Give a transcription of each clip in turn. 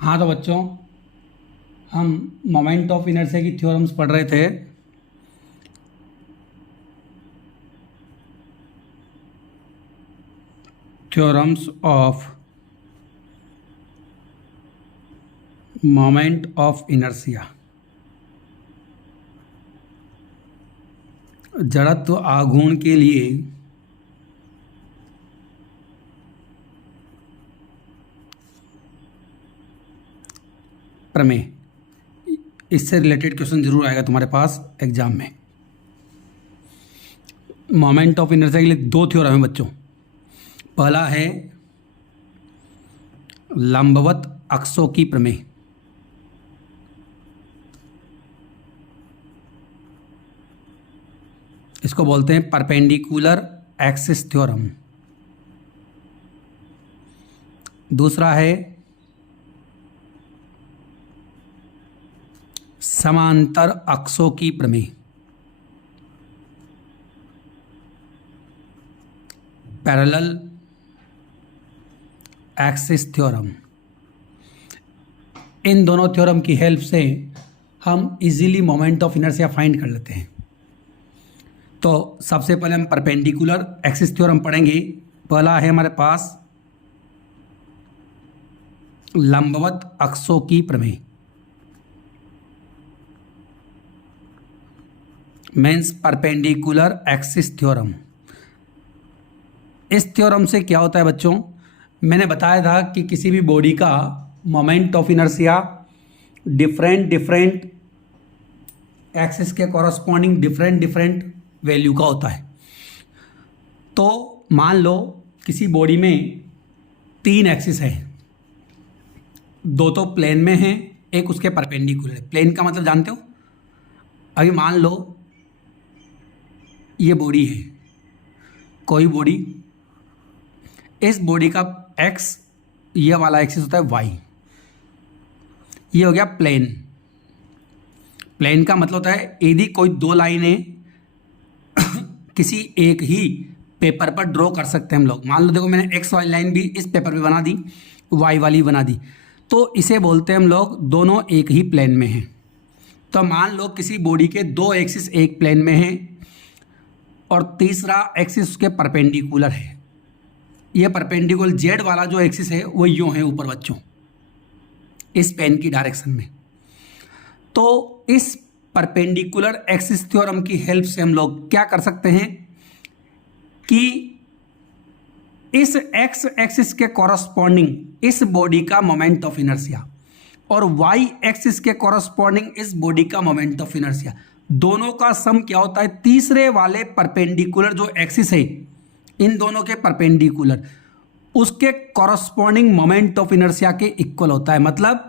हाँ तो बच्चों, हम मोमेंट ऑफ इनर्शिया की थ्योरम्स पढ़ रहे थे। Theorems of moment of inertia. जड़त्व आघूर्ण के लिए प्रमेय, इससे रिलेटेड क्वेश्चन जरूर आएगा तुम्हारे पास एग्जाम में। मोमेंट ऑफ इनर्शिया के लिए दो थ्योरम है बच्चों। पहला है लंबवत अक्षों की प्रमेय, इसको बोलते हैं परपेंडिकुलर एक्सिस थ्योरम। दूसरा है समांतर अक्षों की प्रमेय, पैरेलल एक्सिस थ्योरम। इन दोनों थ्योरम की हेल्प से हम easily moment of inertia find कर लेते हैं। तो सबसे पहले हम परपेंडिकुलर एक्सिस थ्योरम पढ़ेंगे। पहला है हमारे पास लंबवत अक्षों की प्रमेय, मीन्स परपेंडिकुलर एक्सिस थ्योरम। इस थ्योरम से क्या होता है बच्चों, मैंने बताया था कि किसी भी बॉडी का moment of inertia different axis के कॉरस्पॉन्डिंग डिफरेंट वैल्यू का होता है। तो मान लो किसी बॉडी में तीन एक्सिस है, दो तो प्लेन में है, एक उसके परपेंडिकुलर है। प्लेन का मतलब जानते हो, अभी मान लो ये बॉडी है, कोई बॉडी, इस बॉडी का एक्स, ये वाला एक्सिस होता है वाई, ये हो गया प्लेन। प्लेन का मतलब होता है यदि कोई दो लाइनें किसी एक ही पेपर पर ड्रॉ कर सकते हैं हम लोग। मान लो देखो, मैंने एक्स वाली लाइन भी इस पेपर पे बना दी, वाई वाली बना दी, तो इसे बोलते हैं हम लोग दोनों एक ही प्लेन में हैं। तो मान लो किसी बॉडी के दो एक्सिस एक प्लेन में हैं और तीसरा एक्सिस उसके परपेंडिकुलर है। ये परपेंडिकुलर जेड वाला जो एक्सिस है वो यूं है ऊपर बच्चों, इस पेन की डायरेक्शन में। तो इस परपेंडिकुलर एक्सिस थ्योरम की हेल्प से हम लोग क्या कर सकते हैं कि इस एक्स एक्सिस के कॉरस्पॉन्डिंग इस बॉडी का मोमेंट ऑफ इनर्शिया और वाई एक्सिस के कॉरस्पॉन्डिंग इस बॉडी का मोमेंट ऑफ इनर्शिया, दोनों का सम क्या होता है, तीसरे वाले परपेंडिकुलर जो एक्सिस है, इन दोनों के परपेंडिकुलर उसके कॉरस्पॉन्डिंग मोमेंट ऑफ इनर्शिया के इक्वल होता है। मतलब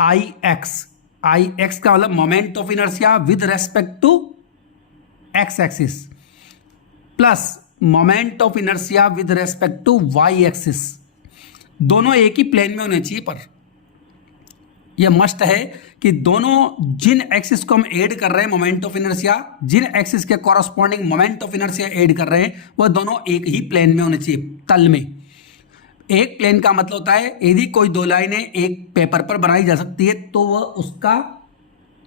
आई एक्स का मतलब moment of inertia with respect to X axis plus moment of inertia with respect to Y axis, दोनों एक ही प्लेन में होने चाहिए। पर यह मस्ट है कि दोनों जिन एक्सिस को हम ऐड कर रहे हैं मोमेंट ऑफ इनर्शिया, जिन एक्सिस के corresponding moment of inertia add कर रहे हैं, वह दोनों एक ही प्लेन में होने चाहिए, तल में। एक प्लेन का मतलब होता है यदि कोई दो लाइनें एक पेपर पर बनाई जा सकती है तो वह उसका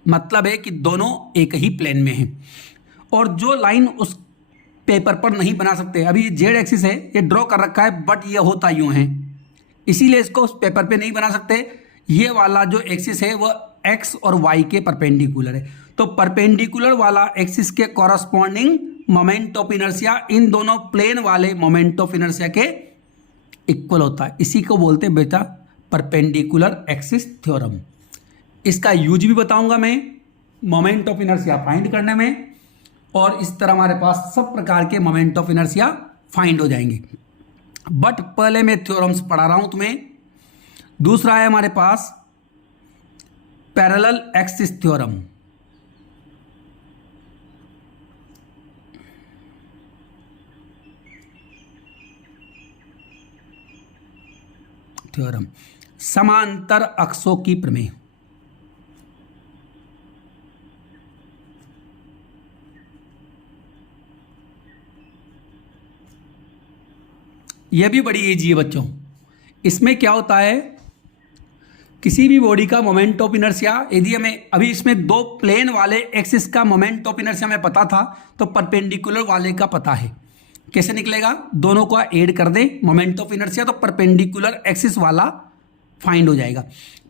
मतलब है कि दोनों एक ही प्लेन में हैं। और जो लाइन उस पेपर पर नहीं बना सकते, अभी जेड एक्सिस है, ये ड्रॉ कर रखा है बट ये होता यूं है, इसीलिए इसको उस पेपर पे नहीं बना सकते। ये वाला जो एक्सिस है वह एक्स और वाई के परपेंडिकुलर है। तो परपेंडिकुलर वाला एक्सिस के कॉरस्पॉन्डिंग मोमेंट ऑफ इनर्शिया इन दोनों प्लेन वाले मोमेंट ऑफ इनर्शिया के इक्वल होता है। इसी को बोलते हैं बेटा परपेंडिकुलर एक्सिस थ्योरम। इसका यूज भी बताऊंगा मैं मोमेंट ऑफ इनर्शिया फाइंड करने में, और इस तरह हमारे पास सब प्रकार के मोमेंट ऑफ इनर्शिया फाइंड हो जाएंगे। बट पहले मैं थ्योरम्स पढ़ा रहा हूं तुम्हें। दूसरा है हमारे पास पैरेलल एक्सिस थ्योरम। समांतर अक्षों की प्रमेय। यह भी बड़ी इजी है बच्चों। इसमें क्या होता है किसी भी बॉडी का मोमेंट ऑफ इनर्शिया, यदि हमें अभी इसमें दो प्लेन वाले एक्सिस का मोमेंट ऑफ इनर्शिया हमें पता था, तो परपेंडिकुलर वाले का पता है। कैसे निकलेगा? दोनों को ऐड कर दे मोमेंट ऑफ इनर्शिया, तो परपेंडिकुलर एक्सिस वाला फाइंड हो जाएगा।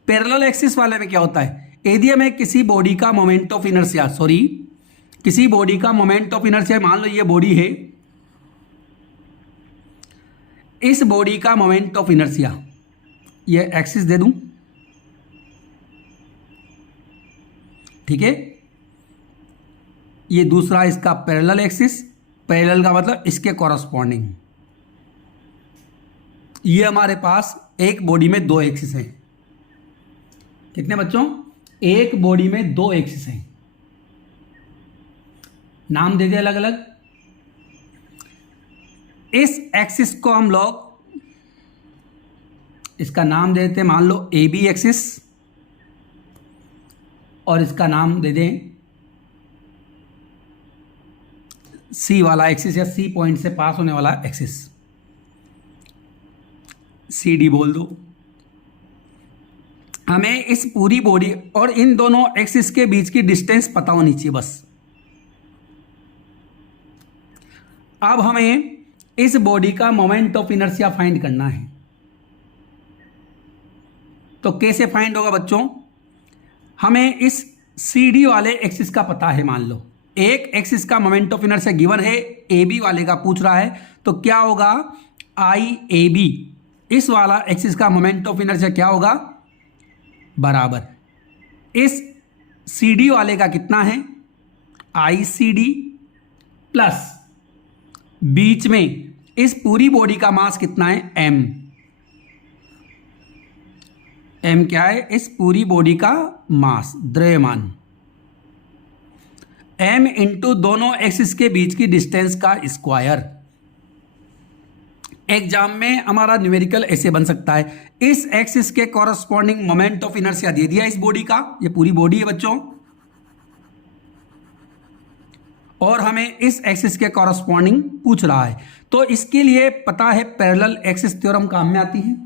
पैरेलल एक्सिस वाले में क्या होता है? यदि हमें किसी बॉडी का मोमेंट ऑफ इनर्शिया, किसी बॉडी का मोमेंट ऑफ इनर्शिया, मान लो ये बॉडी है, इस बॉडी का मोमेंट ऑफ इनर्शिया, ये एक्सिस दे दूं, ठीक है, ये दूसरा इसका पैरेलल एक्सिस, पैरेलल का मतलब इसके कॉरस्पॉन्डिंग। ये हमारे पास एक बॉडी में दो एक्सिस हैं। कितने बच्चों? एक बॉडी में दो एक्सिस हैं। नाम दे दे अलग अलग। इस एक्सिस को हम लोग, इसका नाम दे देते, मान लो ए बी एक्सिस, और इसका नाम दे दें सी वाला एक्सिस, या सी पॉइंट से पास होने वाला एक्सिस, सी डी बोल दो। हमें इस पूरी बॉडी और इन दोनों एक्सिस के बीच की डिस्टेंस पता होनी चाहिए बस। अब हमें इस बॉडी का मोमेंट ऑफ इनर्शिया फाइंड करना है। तो कैसे फाइंड होगा बच्चों? हमें इस सी डी वाले एक्सिस का पता है। मान लो एक एक्सिस का मोमेंट ऑफ इनर्शिया गिवन है, ए बी वाले का पूछ रहा है, तो क्या होगा? आई ए बी, इस वाला एक्सिस का मोमेंट ऑफ इनर्शिया क्या होगा? बराबर इस सी डी वाले का कितना है? आई सी डी, प्लस बीच में इस पूरी बॉडी का मास कितना है? एम। एम क्या है? इस पूरी बॉडी का मास, द्रव्यमान। एम इंटू दोनों एक्सिस के बीच की डिस्टेंस का स्क्वायर। एग्जाम में हमारा न्यूमेरिकल ऐसे बन सकता है, इस एक्सिस के कॉरस्पॉन्डिंग मोमेंट ऑफ इनर्शिया दे दिया इस बॉडी का, ये पूरी बॉडी है बच्चों, और हमें इस एक्सिस के कॉरस्पॉन्डिंग पूछ रहा है। तो इसके लिए पता है पैरेलल एक्सिस थ्योरम काम में आती है।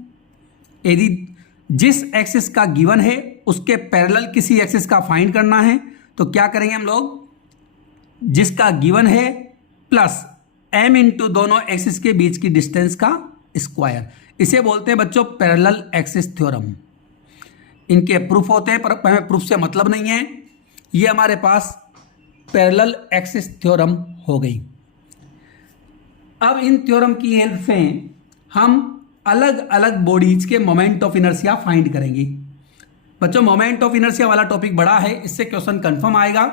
यदि जिस एक्सिस का गिवन है उसके पैरेलल किसी एक्सिस का फाइंड करना है, तो क्या करेंगे हम लोग? जिसका गिवन है प्लस एम इंटू दोनों एक्सिस के बीच की डिस्टेंस का स्क्वायर, इसे बोलते हैं बच्चों पैरेलल एक्सिस थ्योरम। इनके प्रूफ होते हैं, पर हमें प्रूफ से मतलब नहीं है। ये हमारे पास पैरेलल एक्सिस थ्योरम हो गई। अब इन थ्योरम की हेल्प से हम अलग अलग बॉडीज के मोमेंट ऑफ इनर्शिया फाइंड करेंगे। बच्चों मोमेंट ऑफ इनर्शिया वाला टॉपिक बड़ा है, इससे क्वेश्चन कंफर्म आएगा।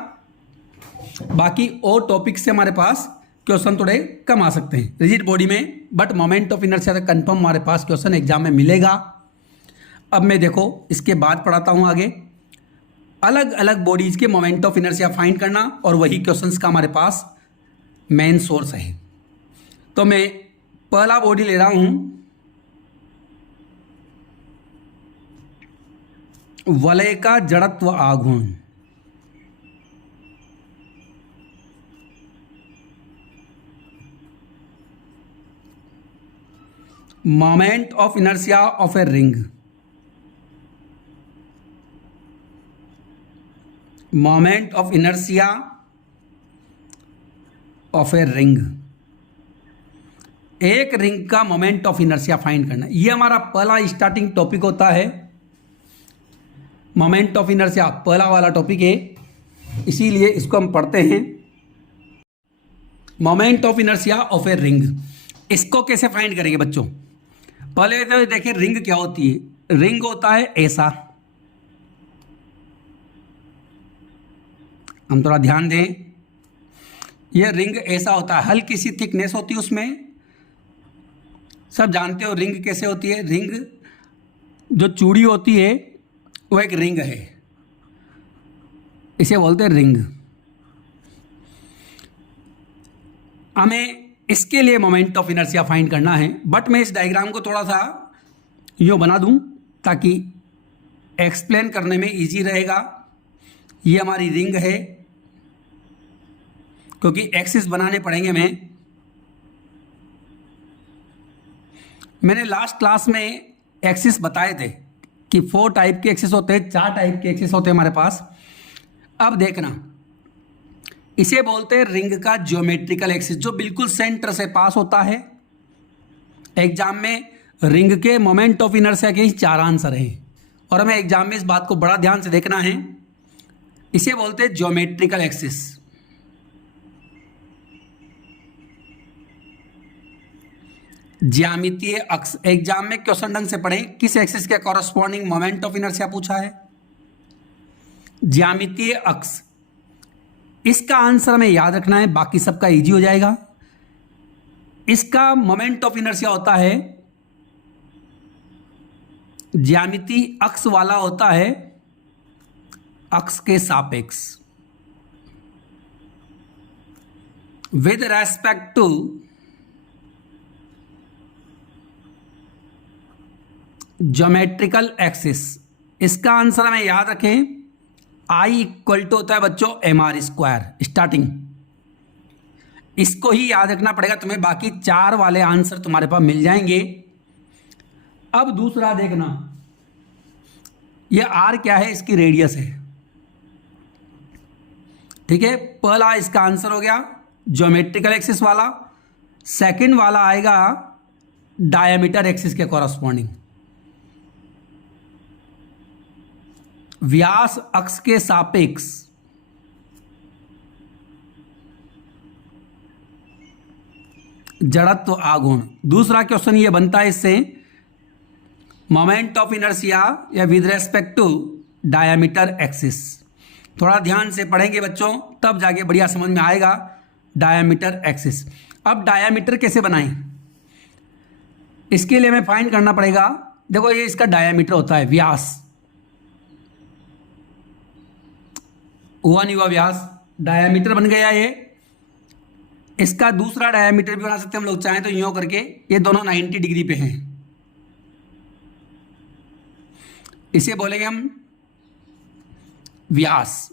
बाकी और टॉपिक से हमारे पास क्वेश्चन थोड़े कम आ सकते हैं रिजिड बॉडी में, बट मोमेंट ऑफ इनर्शिया से कंफर्म हमारे पास क्वेश्चन एग्जाम में मिलेगा। अब मैं देखो इसके बाद पढ़ाता हूं आगे अलग अलग बॉडीज के मोमेंट ऑफ इनर्शिया फाइंड करना, और वही क्वेश्चंस का हमारे पास मेन सोर्स है। तो मैं पहला बॉडी ले रहा हूं वलय का जड़त्व आघूर्ण। Moment of inertia of a ring, moment of inertia of a ring, एक रिंग का मोमेंट ऑफ इनर्शिया फाइंड करना, ये हमारा पहला स्टार्टिंग टॉपिक होता है। मोमेंट ऑफ इनर्शिया पहला वाला टॉपिक है, इसीलिए इसको हम पढ़ते हैं। Moment of inertia of a ring, इसको कैसे फाइंड करेंगे बच्चों? पहले तो देखिए रिंग क्या होती है। रिंग होता है ऐसा, हम थोड़ा ध्यान दें, यह रिंग ऐसा होता है, हल्की सी थिकनेस होती है उसमें। सब जानते हो रिंग कैसे होती है। रिंग जो चूड़ी होती है वो एक रिंग है, इसे बोलते हैं रिंग। हमें इसके लिए मोमेंट ऑफ इनर्शिया फाइंड करना है, बट मैं इस डायग्राम को थोड़ा सा यूँ बना दूं ताकि एक्सप्लेन करने में इजी रहेगा। ये हमारी रिंग है, क्योंकि एक्सिस बनाने पड़ेंगे। मैंने लास्ट क्लास में एक्सिस बताए थे, कि 4 टाइप के एक्सिस होते हैं, 4 टाइप के एक्सिस होते हैं हमारे पास। अब देखना, इसे बोलते हैं रिंग का ज्योमेट्रिकल एक्सिस, जो बिल्कुल सेंटर से पास होता है। एग्जाम में रिंग के मोमेंट ऑफ इनर्शिया के ही 4 आंसर हैं और हमें एग्जाम में इस बात को बड़ा ध्यान से देखना है। इसे बोलते हैं ज्योमेट्रिकल एक्सिस। ज्यामितीय अक्ष, एग्जाम में क्वेश्चन ढंग से पढ़ें, किस एक्सिस के कॉरस्पॉन्डिंग मोमेंट ऑफ इनर्शिया पूछा है? ज्यामितीय अक्ष। इसका आंसर हमें याद रखना है, बाकी सबका इजी हो जाएगा। इसका मोमेंट ऑफ इनर्शिया होता है, ज्यामितीय अक्ष वाला होता है अक्ष के सापेक्ष, with respect to geometrical axis. इसका आंसर हमें याद रखें, आई इक्वल टू होता है बच्चों mr²। स्टार्टिंग इसको ही याद रखना पड़ेगा तुम्हें, बाकी 4 वाले आंसर तुम्हारे पास मिल जाएंगे। अब दूसरा देखना, यह r क्या है? इसकी रेडियस है, ठीक है। पहला इसका आंसर हो गया ज्योमेट्रिकल एक्सिस वाला। सेकंड वाला आएगा डायमीटर एक्सिस के कॉरस्पॉन्डिंग, व्यास अक्ष के सापेक्ष जड़त्व आघूर्ण। दूसरा क्वेश्चन ये बनता है इससे, मोमेंट ऑफ इनर्शिया या with respect to diameter axis. थोड़ा ध्यान से पढ़ेंगे बच्चों, तब जाके बढ़िया समझ में आएगा डायमीटर एक्सिस। अब डायमीटर कैसे बनाएं? इसके लिए हमें फाइंड करना पड़ेगा। देखो ये इसका डायमीटर होता है व्यास, 1 युवा व्यास, डायमीटर बन गया ये। इसका दूसरा डायमीटर भी बना सकते हैं हम लोग चाहें तो, यूं करके ये दोनों 90 डिग्री पे हैं। इसे बोलेंगे हम व्यास,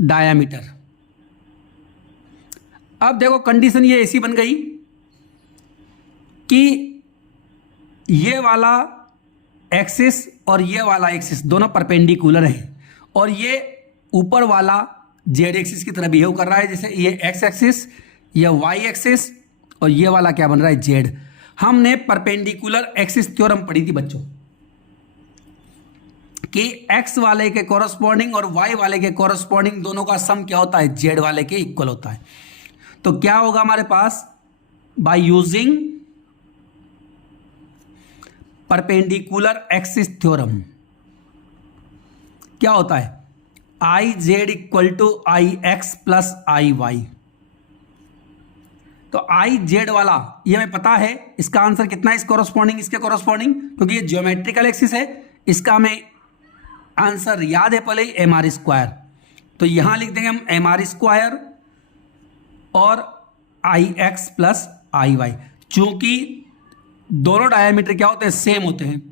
डायमीटर। अब देखो कंडीशन ये ऐसी बन गई कि ये वाला एक्सिस और ये वाला एक्सिस दोनों परपेंडिकुलर हैं, और ये ऊपर वाला जेड एक्सिस की तरह बिहेव कर रहा है, जैसे ये एक्स एक्सिस, ये वाई एक्सिस, और ये वाला क्या बन रहा है? जेड। हमने परपेंडिकुलर एक्सिस थ्योरम पढ़ी थी बच्चों कि एक्स वाले के कॉरस्पॉन्डिंग और वाई वाले के कॉरस्पॉन्डिंग दोनों का सम क्या होता है? जेड वाले के इक्वल होता है। तो क्या होगा हमारे पास? By using perpendicular axis theorem क्या होता है? I Z equal to I x plus I y. तो आई जेड वाला ये हमें पता है, इसका आंसर कितना है इस कॉरस्पॉन्डिंग, इसके कॉरस्पॉन्डिंग, क्योंकि ये ज्योमेट्रिकल एक्सिस है। इसका हमें आंसर याद है पहले ही, mr²। तो यहां लिख देंगे हम mr² और आई एक्स प्लस आई वाई। चूंकि दोनों डायमीटर क्या होते हैं? सेम होते हैं।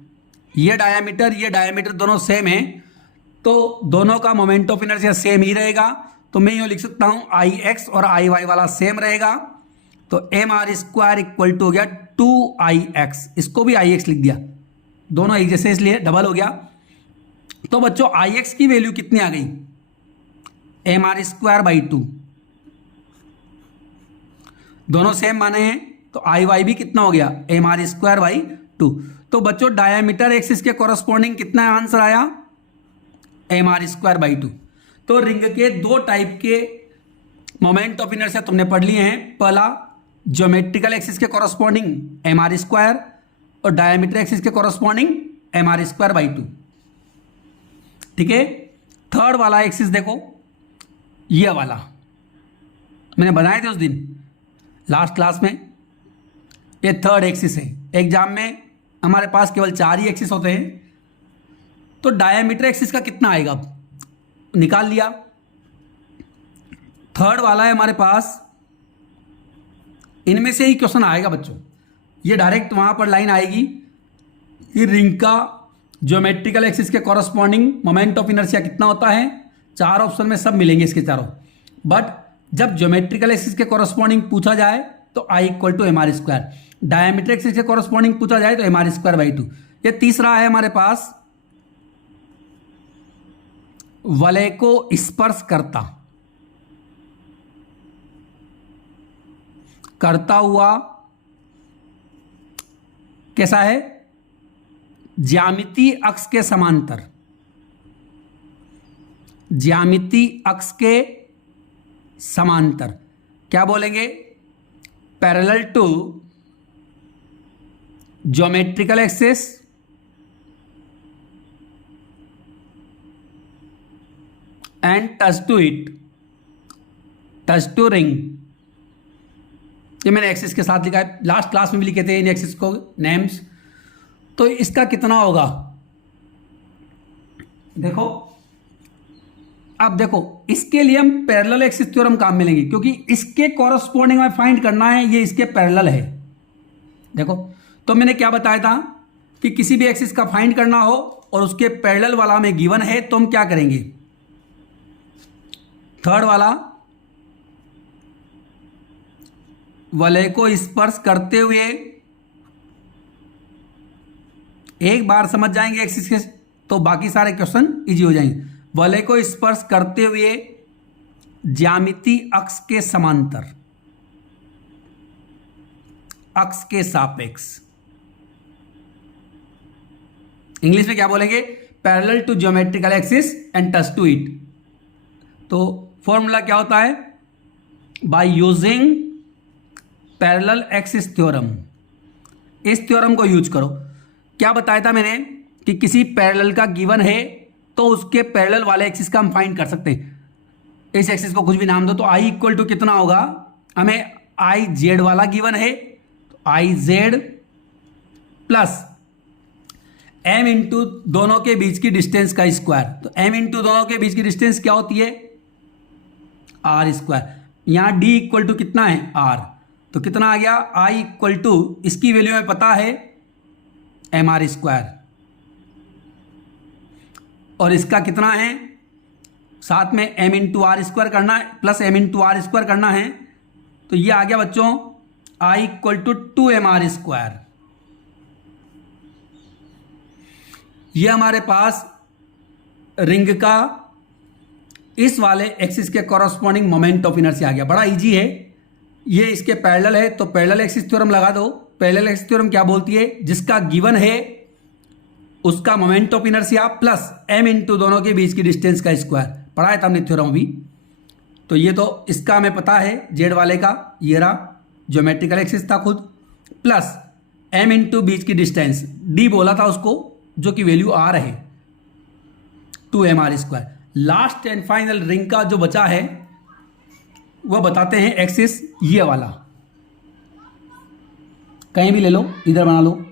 ये डायमीटर दोनों सेम हैं, तो दोनों का मोमेंट ऑफ इनर्शिया सेम ही रहेगा। तो मैं यूँ लिख सकता हूँ आई एक्स और आई वाई वाला सेम रहेगा, तो mr² इक्वल टू हो गया 2ix। इसको भी ix लिख दिया, दोनों एक जैसे इसलिए डबल हो गया। तो बच्चों ix की वैल्यू कितनी आ गई? mr²/2। दोनों सेम माने हैं, तो आई वाई भी कितना हो गया? mr²/2। तो बच्चों डायमीटर एक्सिस के कॉरस्पॉन्डिंग कितना आंसर आया? mr²/2। तो रिंग के 2 टाइप के मोमेंट ऑफ इनर्शिया तुमने पढ़ लिए हैं। पहला ज्योमेट्रिकल एक्सिस के कॉरस्पॉन्डिंग mr² और डायमीटर एक्सिस के कॉरस्पॉन्डिंग mr²/2, ठीक है। थर्ड वाला एक्सिस देखो, ये वाला मैंने बनाए थे उस दिन लास्ट क्लास में, ये थर्ड एक्सिस है। एग्जाम में हमारे पास केवल 4 ही एक्सिस होते हैं, तो डायमीटर एक्सिस का कितना आएगा? निकाल लिया। थर्ड वाला है हमारे पास, इनमें से ही क्वेश्चन आएगा बच्चों। ये डायरेक्ट वहां पर लाइन आएगी कि रिंग का ज्योमेट्रिकल एक्सिस के कॉरस्पॉन्डिंग मोमेंट ऑफ इनर्शिया कितना होता है? 4 ऑप्शन में सब मिलेंगे इसके चारों। बट जब ज्योमेट्रिकल एक्सिस के कॉरस्पॉन्डिंग पूछा जाए तो I equal to mr², diameter axis के कॉरस्पॉन्डिंग पूछा जाए तो mr²/2। ये तीसरा है हमारे पास वलय को स्पर्श करता हुआ कैसा है, ज्यामितीय अक्ष के समांतर, ज्यामितीय अक्ष के समांतर क्या बोलेंगे, parallel to geometrical axis and touch to it, touch to ring. ये मैंने एक्सिस के साथ लिखा है, लास्ट क्लास में भी लिखे थे इन एक्सिस को नेम्स। तो इसका कितना होगा, देखो अब देखो इसके लिए हम पैरेलल एक्सिस थ्योरम काम में लेंगे, क्योंकि इसके कॉरस्पॉन्डिंग में फाइंड करना है, ये इसके पैरेलल है। देखो तो मैंने क्या बताया था कि किसी भी एक्सिस का फाइंड करना हो और उसके पैरेलल वाला हमें गिवन है तो हम क्या करेंगे, थर्ड वाला वलय को स्पर्श करते हुए, एक बार समझ जाएंगे एक्सिस के तो बाकी सारे क्वेश्चन इजी हो जाएंगे। वलय को स्पर्श करते हुए ज्यामितीय अक्ष के समांतर, अक्ष के सापेक्ष, इंग्लिश में क्या बोलेंगे, parallel to geometrical axis and touch to it. तो फॉर्मूला क्या होता है, by using parallel axis theorem. इस थ्योरम को यूज करो। क्या बताया था मैंने कि किसी पैरेलल का गिवन है तो उसके पैरेलल वाले एक्सिस का हम फाइंड कर सकते हैं। इस एक्सिस को कुछ भी नाम दो, तो आई इक्वल टू कितना होगा, हमें आई जेड वाला गिवन है, तो I Z plus M into दोनों के बीच की डिस्टेंस का स्क्वायर। तो एम इंटू दोनों के बीच की डिस्टेंस क्या होती है, आर स्क्वायर। यहां डी इक्वल टू कितना है, आर, तो कितना आ गया, आई इक्वल टू, इसकी वैल्यू हमें पता है एम आर स्क्वायर, और इसका कितना है, साथ में एम इंटू आर स्क्वायर करना है plus M into are square करना है। तो ये आ गया बच्चों आई इक्वल टू 2mr स्क्वायर। ये हमारे पास रिंग का इस वाले एक्सिस के कॉरस्पॉन्डिंग मोमेंट ऑफ इनर्शिया आ गया। बड़ा इजी है, ये इसके पैरेलल है तो पैरेलल एक्सिस थ्योरम लगा दो। पैरेलल एक्सिस थ्योरम क्या बोलती है, जिसका गिवन है उसका moment of inertia plus M into दोनों के बीच की डिस्टेंस का स्क्वायर। पढ़ाया था हमने थ्योरम भी। तो ये तो इसका हमें पता है जेड वाले का, ये रहा ज्योमेट्रिकल एक्सिस था खुद, प्लस एम इंटू बीच की डिस्टेंस, डी बोला था उसको, जो कि वैल्यू आर है 2mr square. Last and final ring का जो बचा है वह बताते हैं एक्सिस ये वाला, कहीं भी ले लो, इधर बना लो।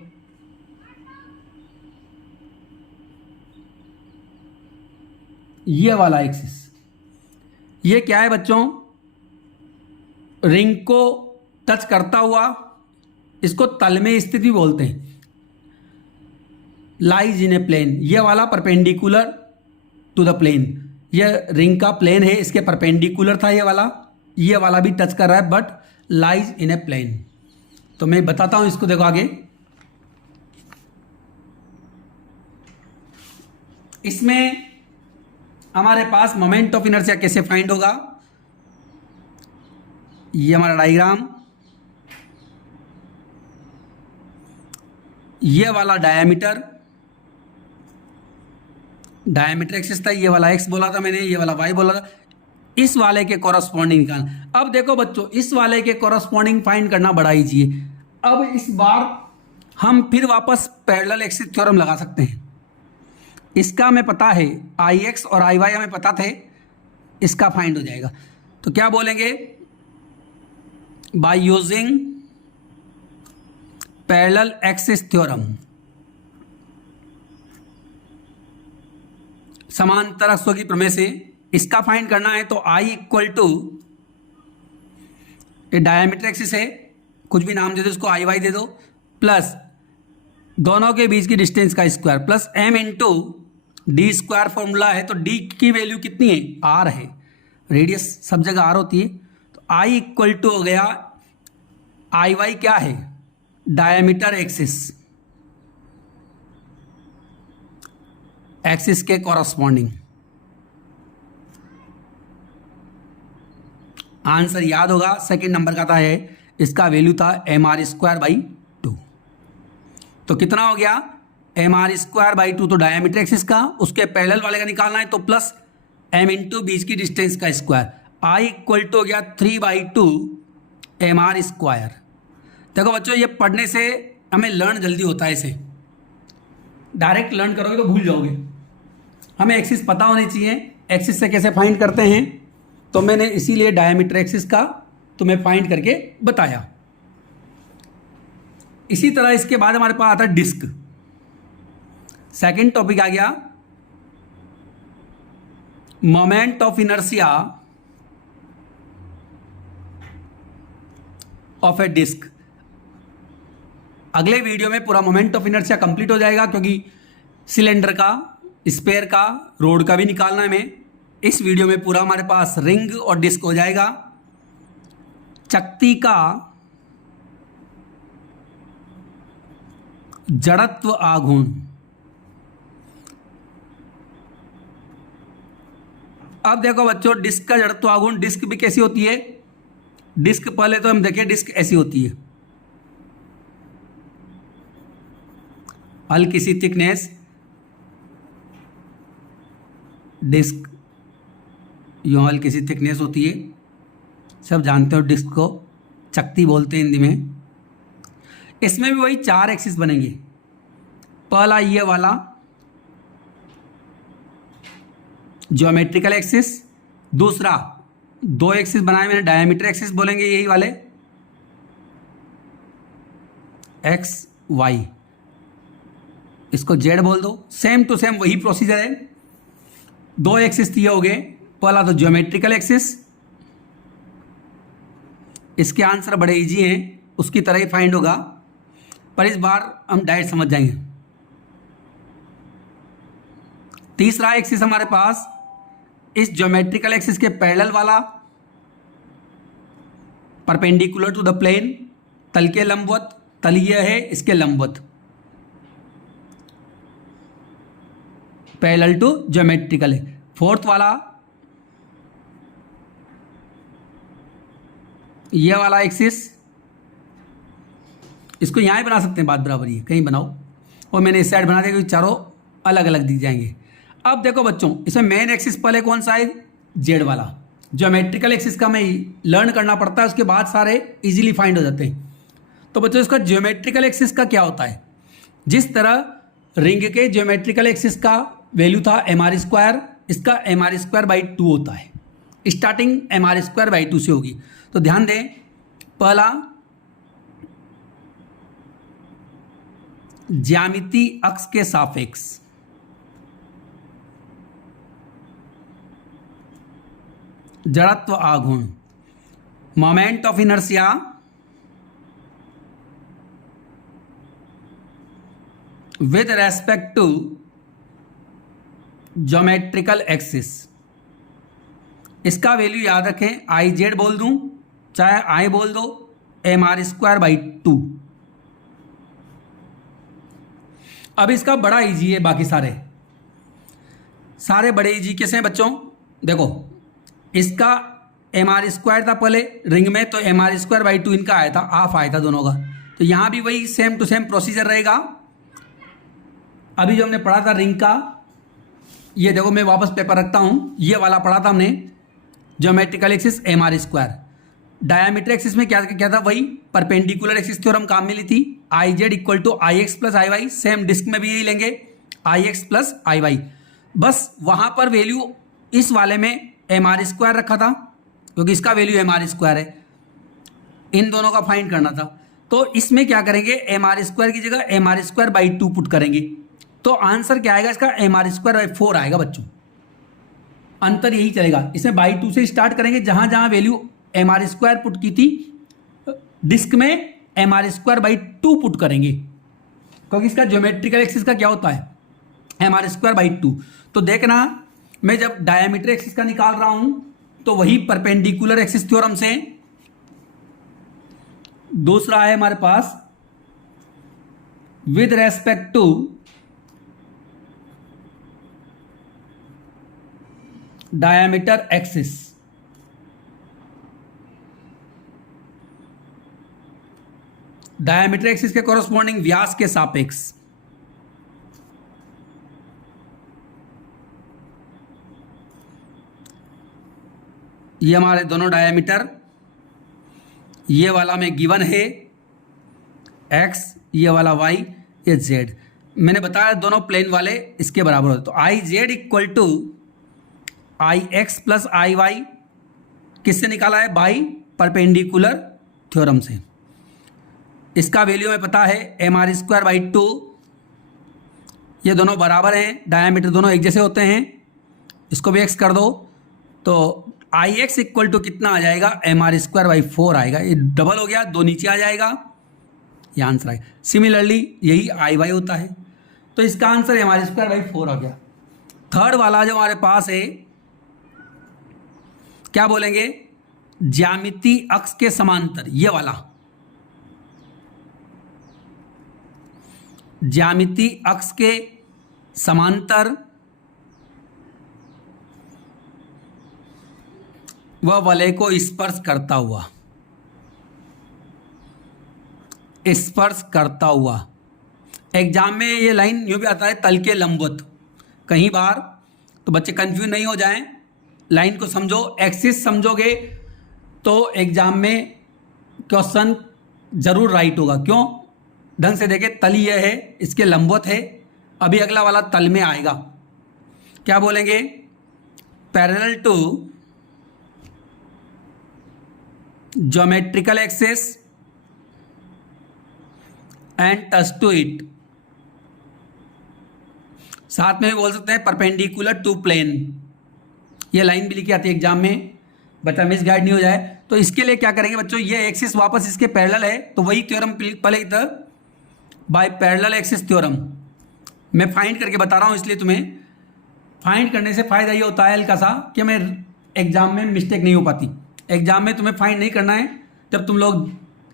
ये वाला एक्सिस, ये क्या है बच्चों, रिंग को टच करता हुआ, इसको तल में स्थित भी बोलते हैं, लाइज इन ए प्लेन। ये वाला परपेंडिकुलर टू द प्लेन, ये रिंग का प्लेन है, इसके परपेंडिकुलर था ये वाला भी टच कर रहा है but lies in a plane. तो मैं बताता हूं इसको, देखो आगे इसमें हमारे पास मोमेंट ऑफ इनर्शिया कैसे फाइंड होगा, ये हमारा डायग्राम, ये वाला डायमीटर एक्सिस था, ये वाला एक्स बोला था मैंने, ये वाला वाई बोला था, इस वाले के कॉरस्पॉन्डिंग निकालना। अब देखो बच्चों, इस वाले के कॉरस्पॉन्डिंग फाइंड करना बड़ा इजी है। अब इस बार हम फिर वापस पैरेलल एक्सिस थ्योरम लगा सकते हैं। इसका हमें पता है आई एक्स और आई वाई हमें पता थे, इसका फाइंड हो जाएगा। तो क्या बोलेंगे, bye using parallel axis theorem, समांतर अक्षों की प्रमेय से इसका फाइंड करना है। तो आई इक्वल टू, ये डायमीटर एक्सिस है, कुछ भी नाम दे दो इसको, आई वाई दे दो, प्लस दोनों के बीच की डिस्टेंस का square plus M into D square formula है। तो डी की वैल्यू कितनी है, आर है, रेडियस सब जगह आर होती है। तो आई इक्वल टू हो गया, आई वाई क्या है, डायमीटर एक्सिस, एक्सिस के कॉरस्पॉन्डिंग। आंसर याद होगा, सेकंड नंबर का था है, इसका वैल्यू था mr²/2। तो कितना हो गया, mr²/2 तो डायमीटर एक्सिस का, उसके पैरेलल वाले का निकालना है तो प्लस m इंटू बीच की डिस्टेंस का स्क्वायर, I इक्वल टू हो गया 3/2 mr²। देखो बच्चों, ये पढ़ने से हमें लर्न जल्दी होता है, इसे डायरेक्ट लर्न करोगे तो भूल जाओगे। हमें एक्सिस पता होनी चाहिए, एक्सिस से कैसे फाइंड करते हैं, तो मैंने इसीलिए डायमीटर एक्सिस का तुम्हें फाइंड करके बताया। इसी तरह इसके बाद हमारे पास आता है डिस्क। सेकंड टॉपिक आ गया moment of inertia of a disc. अगले वीडियो में पूरा मोमेंट ऑफ इनर्शिया कंप्लीट हो जाएगा, क्योंकि सिलेंडर का, स्पेयर का, रोड का भी निकालना है हमें। इस वीडियो में पूरा हमारे पास रिंग और डिस्क हो जाएगा। चकती का जड़त्व आघूर्ण। अब देखो बच्चों, डिस्क का जड़त्व आघूर्ण, डिस्क भी कैसी होती है। डिस्क पहले तो हम देखें, डिस्क ऐसी होती है, हल्की सी थिकनेस डिस्क, यूं हल्की सी थिकनेस होती है, सब जानते हो डिस्क को चकती बोलते हैं हिंदी में। इसमें भी वही 4 एक्सिस बनेंगे। पहला ये वाला ज्योमेट्रिकल एक्सिस, दूसरा 2 एक्सिस बनाए मैंने डायमीटर एक्सिस बोलेंगे, यही वाले एक्स वाई, इसको जेड बोल दो। सेम टू सेम वही प्रोसीजर है। 2 एक्सिस दिए हो गए, पहला तो ज्योमेट्रिकल एक्सिस, इसके आंसर बड़े इजी हैं, उसकी तरह ही फाइंड होगा, पर इस बार हम डायरेक्ट समझ जाएंगे। तीसरा एक्सिस हमारे पास इस ज्योमेट्रिकल एक्सिस के पैरेलल वाला, परपेंडिकुलर टू द प्लेन, तल के लंबवत, तल ये है इसके लंबवत, पैरेलल टू ज्योमेट्रिकल है। फोर्थ वाला ये वाला एक्सिस, इसको यहाँ ही बना सकते हैं, बात बराबर ही है, कहीं बनाओ, और मैंने इस साइड बना दिया क्योंकि चारों अलग अलग दिख जाएंगे। अब देखो बच्चों, इसमें मेन एक्सिस पहले कौन सा है, जेड वाला। ज्योमेट्रिकल एक्सिस का हमें लर्न करना पड़ता है, उसके बाद सारे इजीली फाइंड हो जाते हैं। तो बच्चों, इसका ज्योमेट्रिकल एक्सिस का क्या होता है, जिस तरह रिंग के ज्योमेट्रिकल एक्सिस का वैल्यू था mr², इसका mr²/2 होता है। स्टार्टिंग mr²/2 से होगी। तो ध्यान दें, पहला ज्यामिति अक्ष के सापेक्ष, जड़त्व आघूर्ण, moment of inertia with respect to geometrical axis. इसका वैल्यू याद रखें, आई जेड बोल दूं चाहे आई बोल दो, mr²/2। अब इसका बड़ा इजी है, बाकी सारे बड़े इजी कैसे हैं बच्चों। देखो, इसका mr² था पहले रिंग में, तो mr²/2 इनका आया था, हाफ आया था दोनों का। तो यहां भी वही सेम टू सेम प्रोसीजर रहेगा। अभी जो हमने पढ़ा था रिंग का, ये देखो मैं वापस पेपर रखता हूं, ये वाला पढ़ा था हमने, geometrical axis mr²। Diameter axis में क्या क्या था, वही परपेंडिकुलर एक्सिस थ्योरम काम में ली थी, I Z equal to I x plus I Y. Same disc में भी यही लेंगे, I x plus I Y. बस वहां पर वैल्यू इस वाले में mr² रखा था, क्योंकि इसका वैल्यू mr² है, इन दोनों का फाइंड करना था। तो इसमें क्या करेंगे, mr² की जगह mr²/2 पुट करेंगे, तो आंसर क्या आएगा इसका, mr²/4 आएगा बच्चों। अंतर यही चलेगा, इसमें बाई 2 से स्टार्ट करेंगे, जहां जहां वैल्यू mr² पुट की थी, डिस्क में mr²/2 पुट करेंगे, क्योंकि इसका ज्योमेट्रिकल एक्सिस का क्या होता है, mr²/2। तो देखना, मैं जब डायमीटर एक्सिस का निकाल रहा हूं तो वही परपेंडिकुलर एक्सिस थ्योरम से। दूसरा है हमारे पास with respect to diameter axis, diameter axis के कॉरस्पॉन्डिंग व्यास के सापेक्ष ये हमारे दोनों डायामीटर, ये वाला में गिवन है x, ये वाला y, ये z। मैंने बताया दोनों प्लेन वाले इसके बराबर होते, तो I Z equal to I x plus I Y किससे निकाला है? बाई परपेंडिकुलर थ्योरम से। इसका वैल्यू हमें पता है M R square by two, ये दोनों बराबर हैं, डायामीटर दोनों एक जैसे होते हैं, इसको भी एक्स कर दो तो आई एक्स इक्वल टू कितना आ जाएगा? M are square by four आएगा। ये डबल हो गया, दो नीचे आ जाएगा, ये आंसर आएगा। सिमिलरली यही आई वाई होता है, तो इसका answer m are square by four आ गया। थर्ड वाला जो हमारे पास है क्या बोलेंगे? ज्यामिति अक्ष के समांतर, ये वाला ज्यामिति अक्ष के समांतर वह वलय को स्पर्श करता हुआ, स्पर्श करता हुआ। एग्जाम में ये लाइन यूँ भी आता है तल के लंबवत, कहीं बार, तो बच्चे कंफ्यूज नहीं हो जाएं, लाइन को समझो। एक्सिस समझोगे तो एग्जाम में क्वेश्चन जरूर राइट होगा। क्यों? ढंग से देखें, तल ये है, इसके लंबवत है, अभी अगला वाला तल में आएगा। क्या बोलेंगे? Parallel to geometrical axis and touch to it. साथ में भी बोल सकते हैं परपेंडिकुलर टू प्लेन, ये लाइन भी लिखी आती है एग्जाम में, बच्चा मिस गाइड नहीं हो जाए। तो इसके लिए क्या करेंगे बच्चों? ये एक्सिस वापस इसके पैरेलल है, तो वही थ्योरम पहले की तरह बाय पैरेलल एक्सिस थ्योरम मैं फाइंड करके बता रहा हूँ, इसलिए तुम्हें फाइंड करने से फायदा ये होता है हल्का सा कि हमें एग्जाम में मिस्टेक नहीं हो पाती। एग्जाम में तुम्हें फाइंड नहीं करना है, जब तुम लोग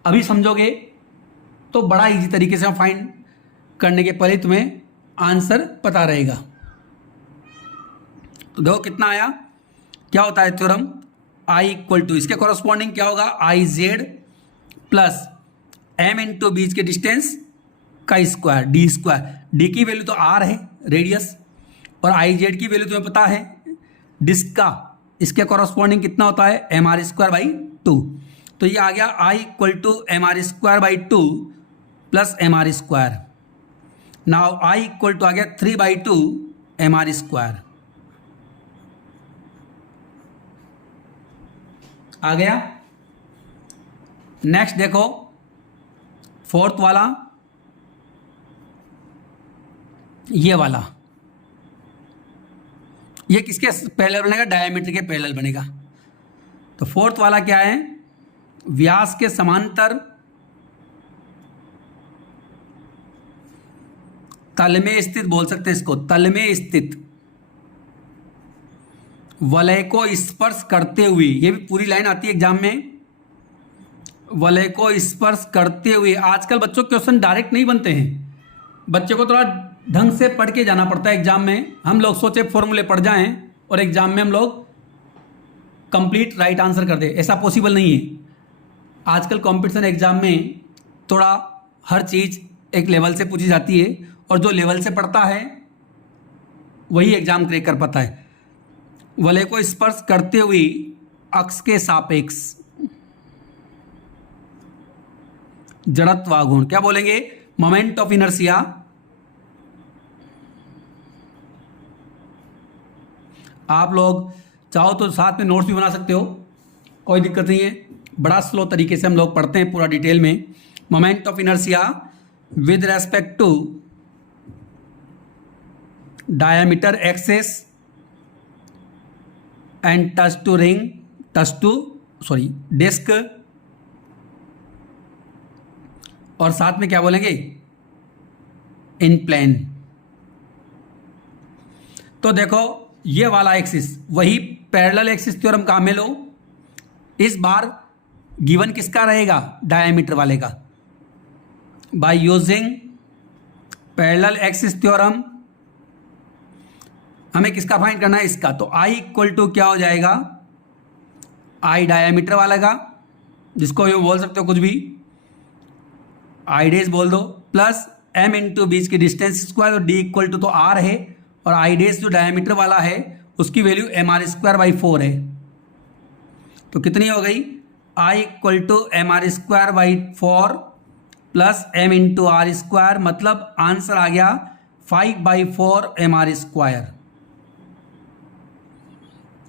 अभी समझोगे तो बड़ा इजी तरीके से फाइंड करने के पहले तुम्हें आंसर पता रहेगा। तो देखो कितना आया, क्या होता है थ्योरम? आई इक्वल टू, इसके कॉरस्पॉन्डिंग क्या होगा? I Z plus M into बीच के डिस्टेंस का स्क्वायर, डी स्क्वायर। डी की वैल्यू तो आर है, रेडियस, और आई जेड की वैल्यू तुम्हें पता है डिस्क का, इसके कॉरस्पॉन्डिंग कितना होता है? M R square by two. तो ये आ गया I equal to m are square by two plus m are square. Now I equal to आ गया 3/2 एम आर स्क्वायर आ गया। नेक्स्ट देखो फोर्थ वाला, ये वाला, ये किसके पैरेलल बनेगा? डायमीटर के पैरेलल बनेगा। तो फोर्थ वाला क्या है? व्यास के समांतर तल में स्थित, बोल सकते हैं इसको, तल में स्थित वलय को स्पर्श करते हुए, ये भी पूरी लाइन आती है एग्जाम में, वलय को स्पर्श करते हुए। आजकल बच्चों क्वेश्चन डायरेक्ट नहीं बनते हैं, बच्चे को थोड़ा ढंग से पढ़ के जाना पड़ता है एग्जाम में। हम लोग सोचे फॉर्मूले पढ़ जाएं और एग्जाम में हम लोग कंप्लीट राइट आंसर कर दें, ऐसा पॉसिबल नहीं है। आजकल कंपटीशन एग्जाम में थोड़ा हर चीज़ एक लेवल से पूछी जाती है, और जो लेवल से पढ़ता है वही एग्जाम क्रैक कर पाता है। वलय को स्पर्श करते हुए अक्ष के सापेक्ष जड़त्वाघूर्ण, क्या बोलेंगे? Moment of inertia. आप लोग चाहो तो साथ में नोट्स भी बना सकते हो, कोई दिक्कत नहीं है। बड़ा स्लो तरीके से हम लोग पढ़ते हैं पूरा डिटेल में। Moment of inertia with respect to diameter axis and disc, और साथ में क्या बोलेंगे? In plane. तो देखो ये वाला एक्सिस, वही पैरेलल एक्सिस थ्योरम काम में लो। इस बार गिवन किसका रहेगा? डायमीटर वाले का। Bye using parallel axis theorem हमें किसका फाइंड करना है, इसका। तो आई इक्वल टू क्या हो जाएगा, आई डायमीटर वाला का, जिसको ये बोल सकते हो कुछ भी, आई डेज बोल दो, प्लस एम इंटू बीच की डिस्टेंस स्क्वायर, तो डी इक्वल टू तो आर है, और आई डेज जो डायमीटर वाला है उसकी value m are square by 4 है। तो कितनी हो गई, I equal to m are square by 4 plus M into are square, मतलब आंसर आ गया 5/4 एम आर स्क्वायर।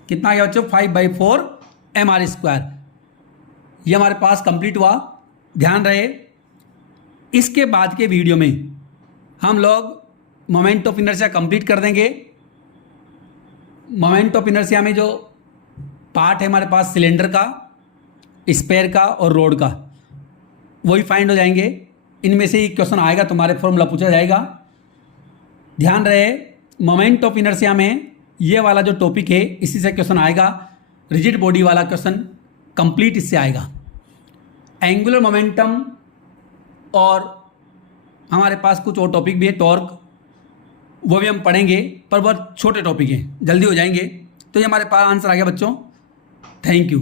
कितना आ गया बच्चों, 5/4 एम आर स्क्वायर। ये हमारे पास कंप्लीट हुआ। ध्यान रहे, इसके बाद के वीडियो में हम लोग मोमेंट ऑफ इनर्शिया कंप्लीट कर देंगे। मोमेंट ऑफ इनर्शिया में जो पार्ट है हमारे पास सिलेंडर का, स्पेयर का और रोड का, वही फाइंड हो जाएंगे। इनमें से ही क्वेश्चन आएगा, तुम्हारे फॉर्मूला पूछा जाएगा। ध्यान रहे, मोमेंट ऑफ इनर्शिया में ये वाला जो टॉपिक है इसी से क्वेश्चन आएगा। रिजिड बॉडी वाला क्वेश्चन कंप्लीट इससे आएगा। एंगुलर मोमेंटम और हमारे पास कुछ और टॉपिक भी है, टॉर्क, वो भी हम पढ़ेंगे, पर बहुत छोटे टॉपिक हैं, जल्दी हो जाएंगे। तो ये हमारे पास आंसर आ गया बच्चों। Thank you.